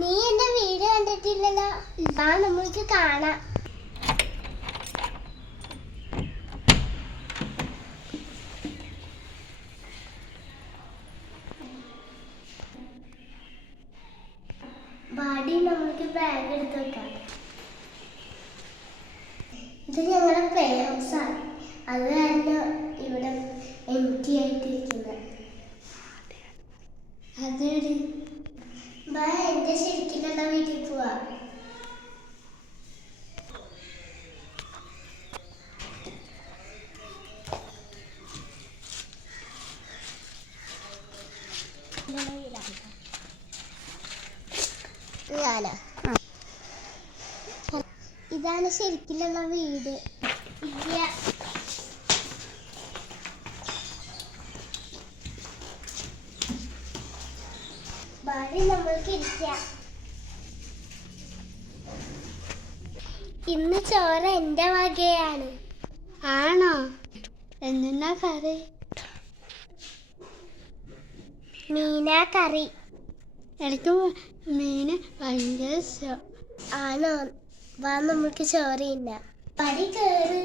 നീ എന്റെ വീഡിയോ കണ്ടിട്ടില്ലല്ലോ. നമുക്ക് കാണാം. ബാഡി നമുക്ക് ബാഗ് എടുത്ത് വെക്കാം. ഇത് ഞങ്ങളുടെ പ്ലേ ഹൗസാണ്. അത് കാരണം ഇവിടെ എംപ്റ്റി ആയിട്ടിരിക്കുന്നത്. അതൊരു എന്റെ ശരിക്കുള്ള വീട്ടിൽ പോവാ. ഇതാണ് ശരിക്കുള്ള വീട്. ബാഡി നമ്മൾക്ക് ഇരിക്കാം. ഇന്ന് ചോറ് എന്റെ വകയാണ്. ആണോ? എന്നാ കറി? മീനാ കറി. എനിക്ക് മീന് ഭയങ്കര ഇഷ്ടം. ആണോ? വാ നമുക്ക് ചോറ് ഇല്ല. പടി കേറ്.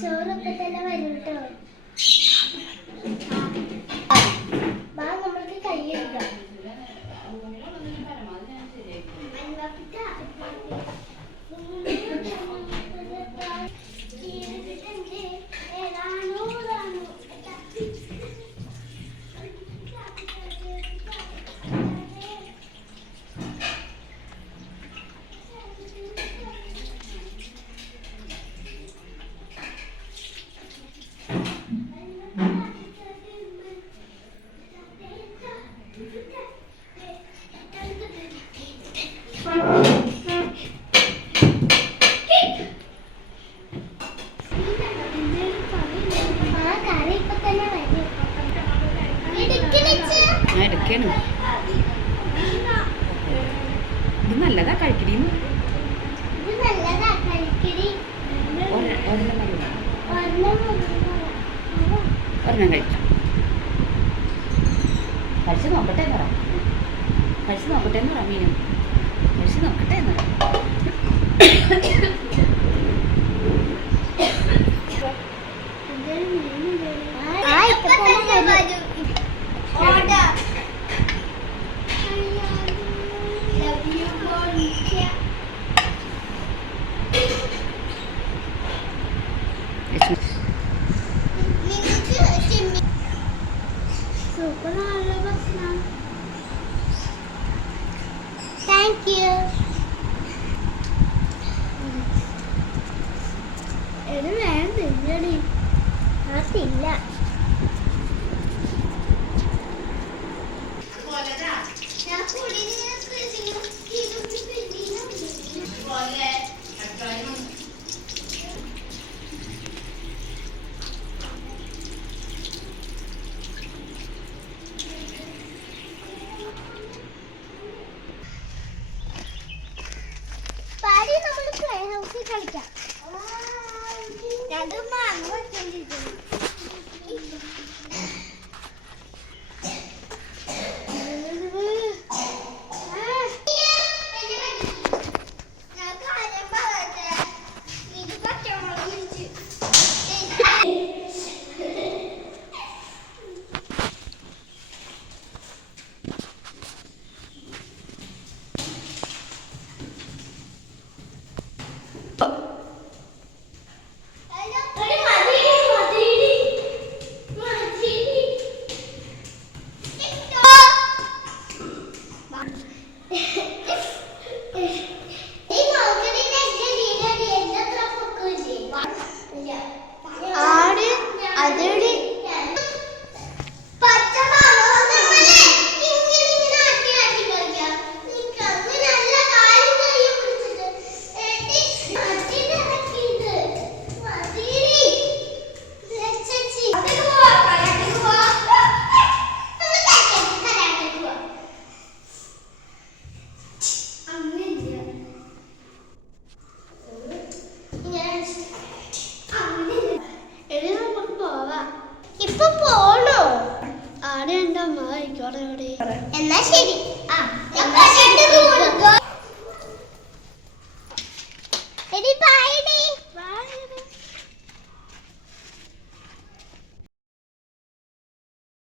ചോറൊക്കെ തന്നെ വരും കേട്ടോ. വാ നമുക്ക് കൈ എടുക്കാം. ഇത് നല്ലതാ കഴിക്കടി. ഒരെണ്ണം കഴിക്കാം. കഴിച്ച് നോക്കട്ടെ എന്ന് പറ. കഴിച്ച് നോക്കട്ടെ എന്ന് പറ. മീനും കഴിച്ച് നോക്കട്ടെ എന്ന് പറ. Thank you. ഇത് വേണം തിന്നടി. അതില്ല. നമ്മൾ പ്ലേ ഹൗസിൽ കളിക്കാം. രണ്ടും മാങ്ങ വെച്ചോണ്ടിരിക്കുന്നു. പറയടി എന്നാ ശരി.